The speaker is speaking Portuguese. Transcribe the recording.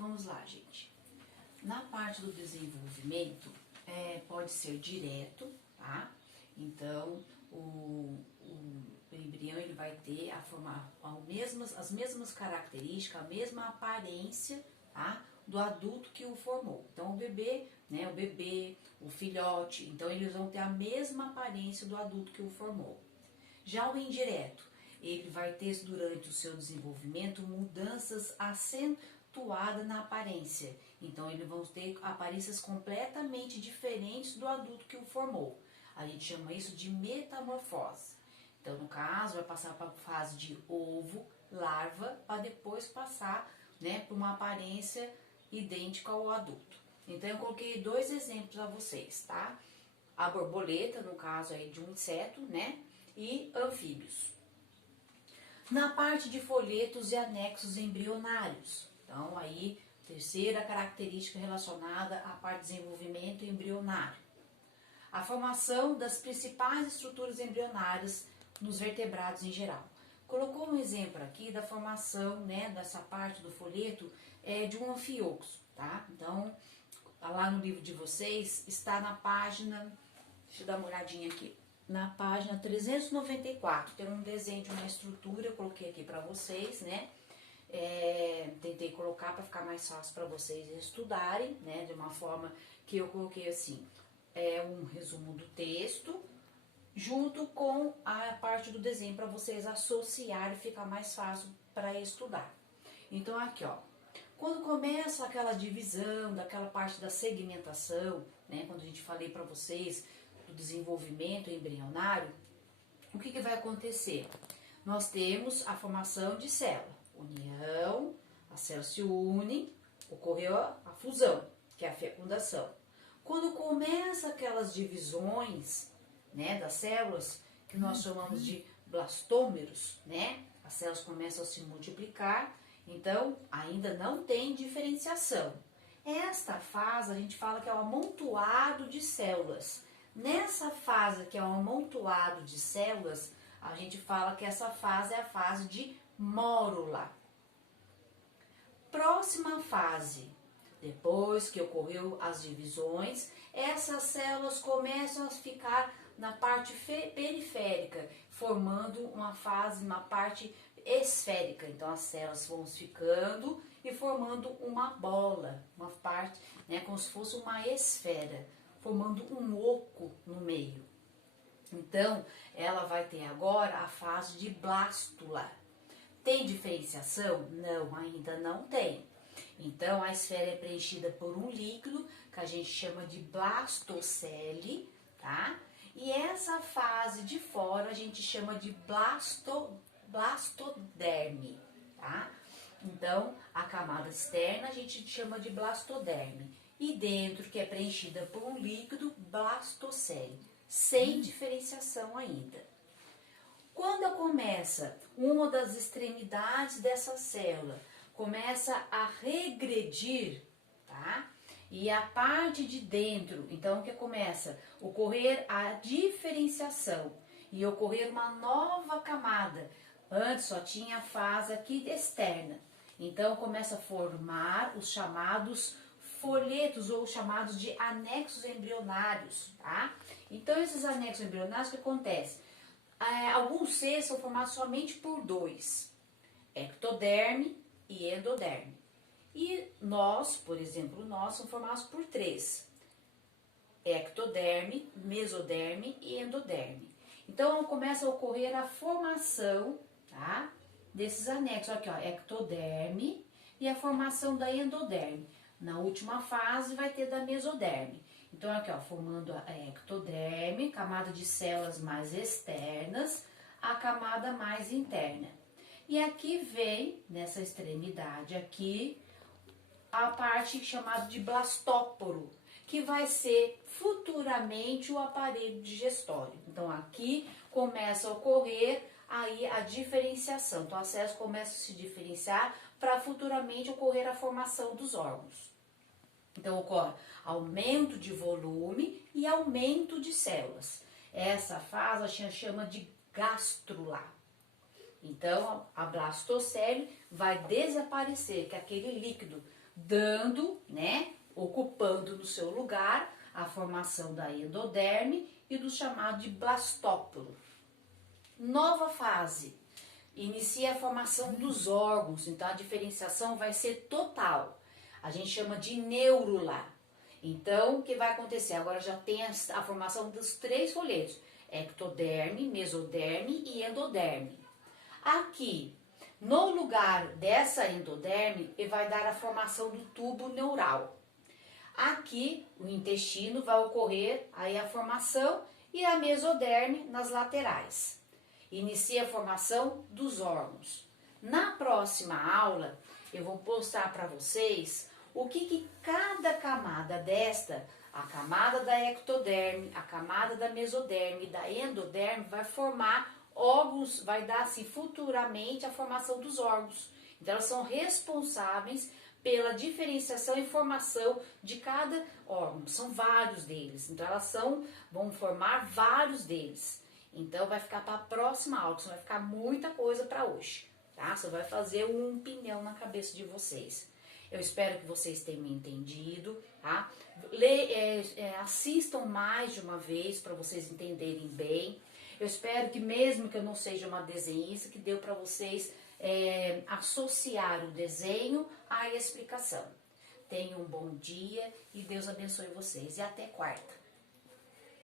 vamos lá, gente. Na parte do desenvolvimento, pode ser direto, tá? Então, o embrião ele vai ter as mesmas características, a mesma aparência, tá? Do adulto que o formou. Então, o bebê, o filhote, então eles vão ter a mesma aparência do adulto que o formou. Já o indireto, ele vai ter durante o seu desenvolvimento mudanças acentuadas na aparência. Então, eles vão ter aparências completamente diferentes do adulto que o formou. A gente chama isso de metamorfose. Então, no caso, vai passar para a fase de ovo, larva, para depois passar, por uma aparência idêntica ao adulto. Então, eu coloquei 2 exemplos a vocês, tá? A borboleta, no caso aí de um inseto, e anfíbios. Na parte de folhetos e anexos embrionários, então aí, terceira característica relacionada à parte de desenvolvimento embrionário. A formação das principais estruturas embrionárias nos vertebrados em geral. Colocou um exemplo aqui da formação, dessa parte do folheto de um anfíoxo, tá? Então, lá no livro de vocês, está na página, deixa eu dar uma olhadinha aqui, na página 394, tem um desenho de uma estrutura, eu coloquei aqui para vocês, tentei colocar para ficar mais fácil para vocês estudarem, de uma forma que eu coloquei assim, um resumo do texto, junto com a parte do desenho para vocês associarem e ficar mais fácil para estudar. Então aqui, ó, quando começa aquela divisão, daquela parte da segmentação, quando a gente falei para vocês do desenvolvimento embrionário, o que vai acontecer? Nós temos a formação de célula, união, as células se unem, ocorreu a fusão, que é a fecundação. Quando começa aquelas divisões, das células, que nós chamamos de blastômeros, as células começam a se multiplicar, então ainda não tem diferenciação. Esta fase a gente fala que é o amontoado de células. Nessa fase que é o amontoado de células, a gente fala que essa fase é a fase de mórula. Próxima fase, depois que ocorreu as divisões, essas células começam a ficar na parte periférica, formando uma parte esférica. Então, as células vão ficando e formando uma bola, uma parte, como se fosse uma esfera, formando um oco no meio. Então, ela vai ter agora a fase de blástula. Tem diferenciação? Não, ainda não tem. Então, a esfera é preenchida por um líquido, que a gente chama de blastocele, tá? E essa fase de fora a gente chama de blastoderme, tá? Então, a camada externa a gente chama de blastoderme. E dentro, que é preenchida por um líquido, blastocele, sem diferenciação ainda. Quando começa uma das extremidades dessa célula, começa a regredir, tá? E a parte de dentro, então, que começa a ocorrer a diferenciação e ocorrer uma nova camada. Antes só tinha a fase aqui externa. Então, começa a formar os chamados folhetos ou chamados de anexos embrionários, tá? Então, esses anexos embrionários, o que acontece? Alguns seres são formados somente por 2, ectoderme e endoderme. E nós, por exemplo, somos formados por 3, ectoderme, mesoderme e endoderme. Então, começa a ocorrer a formação, tá, desses anexos. Aqui, ó, ectoderme e a formação da endoderme. Na última fase vai ter da mesoderme. Então, aqui, ó, formando a ectoderme, camada de células mais externas, a camada mais interna. E aqui vem, nessa extremidade aqui, a parte chamada de blastóporo, que vai ser futuramente o aparelho digestório. Então, aqui começa a ocorrer aí a diferenciação. Então, as células começam a se diferenciar para futuramente ocorrer a formação dos órgãos. Então, ocorre aumento de volume e aumento de células. Essa fase a gente chama de gastrula. Então, a blastocele vai desaparecer, que é aquele líquido dando, né, ocupando no seu lugar a formação da endoderme e do chamado de blastópolo. Nova fase, inicia a formação dos órgãos, então a diferenciação vai ser total. A gente chama de neurula. Então, o que vai acontecer? Agora já tem a formação dos 3 folhetos: ectoderme, mesoderme e endoderme. Aqui, no lugar dessa endoderme, ele vai dar a formação do tubo neural. Aqui, o intestino vai ocorrer aí a formação e a mesoderme nas laterais. Inicia a formação dos órgãos. Na próxima aula, eu vou mostrar para vocês o que cada camada desta, a camada da ectoderme, a camada da mesoderme e da endoderme vai formar órgãos, vai dar-se futuramente a formação dos órgãos. Então, elas são responsáveis pela diferenciação e formação de cada órgão. São vários deles. Então, vão formar vários deles. Então, vai ficar para a próxima aula, vai ficar muita coisa para hoje, tá? Você vai fazer um pinhão na cabeça de vocês. Eu espero que vocês tenham entendido, tá? Assistam mais de uma vez para vocês entenderem bem. Eu espero que mesmo que eu não seja uma desenhista, que deu para vocês associar o desenho à explicação. Tenham um bom dia e Deus abençoe vocês. E até quarta.